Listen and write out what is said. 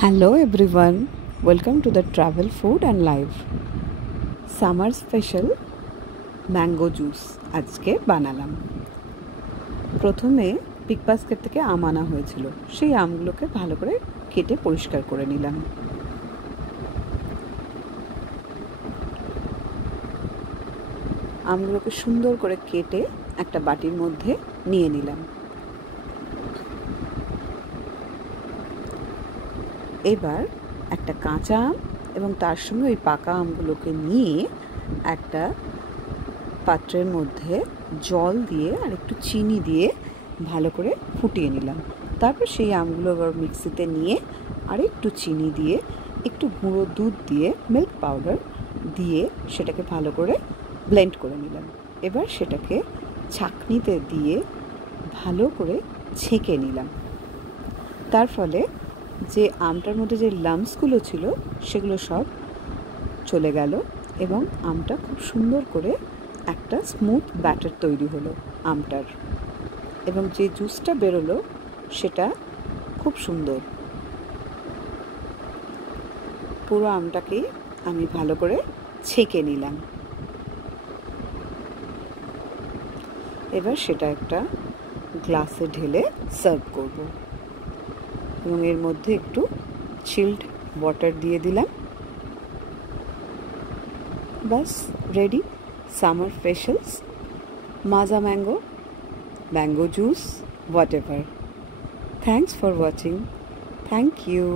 Hello everyone, welcome to the Travel Food and Life Summer Special mango juice আজকে বানালাম। প্রথমে pick basket থেকে আম আনা হয়েছিল, সেই আমগুলোকে ভালো করে কেটে পরিষ্কার করে নিলাম। আমগুলোকে সুন্দর করে কেটে একটা বাটির মধ্যে নিয়ে নিলাম। এবার একটা কাঁচা আম এবং তার সঙ্গে ওই পাকা আমগুলোকে নিয়ে একটা পাত্রের মধ্যে জল দিয়ে আর একটু চিনি দিয়ে ভালো করে ফুটিয়ে নিলাম। তারপর সেই আমগুলো আবার মিক্সিতে নিয়ে আর একটু চিনি দিয়ে একটু গুঁড়ো দুধ দিয়ে মিল্ক পাউডার দিয়ে সেটাকে ভালো করে ব্লেন্ড করে নিলাম। এবার সেটাকে ছাঁকনিতে দিয়ে ভালো করে ছেঁকে নিলাম। তার ফলে যে আমটার মধ্যে যে লাম্পসগুলো ছিল সেগুলো সব চলে গেল এবং আমটা খুব সুন্দর করে একটা স্মুথ ব্যাটার তৈরি হলো আমটার, এবং যে জুসটা বেরোলো সেটা খুব সুন্দর। পুরো আমটাকেই আমি ভালো করে ছেঁকে নিলাম। এবার সেটা একটা গ্লাসে ঢেলে সার্ভ করব এবং এর মধ্যে একটু চিল্ড ওয়াটার দিয়ে দিলাম। বাস ready summer specials Maaza mango juice, whatever. Thanks for watching. Thank you.